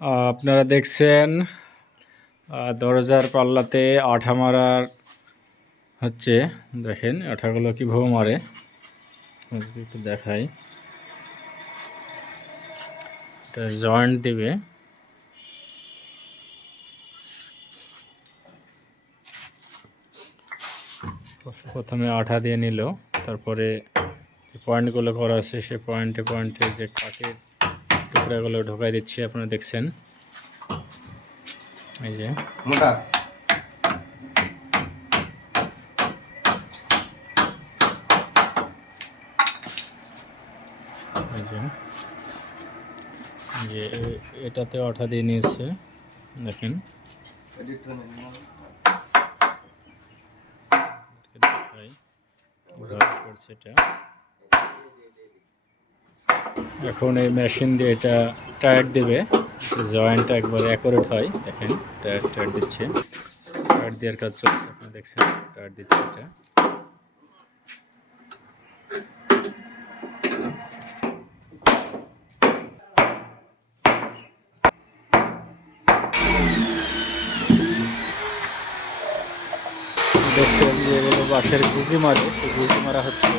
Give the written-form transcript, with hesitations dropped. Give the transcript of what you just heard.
আপনারা দেখছেন দরজার পাল্লাতে আঠা মারার হচ্ছে। দেখেন আঠাগুলো কীভাবে মারে, একটু দেখাই। এটা জয়েন্ট দিবে, প্রথমে আঠা দিয়ে নিল, তারপরে পয়েন্টগুলো করা আছে সে পয়েন্টে পয়েন্টে যে কাঠের টুকরাগুলো ঢোকাই দিচ্ছে। আপনারা দেখছেন এই যে মোটা যে এটাতে আঠা দিয়ে নিয়েছে। দেখেন এটা এখন এই মেশিন দিয়ে এটা টায়ার দেবে, জয়েন্টটা একবারে অ্যাকুরেট হয়। দেখেন টায়ার দিচ্ছে, টায়ার দেওয়ার কাজ চলছে। আপনি দেখছেন টায়ার দিচ্ছে এটা। দেখছেন যে এগুলো বাঁশের গুজি মারে, গুজি মারা হচ্ছে।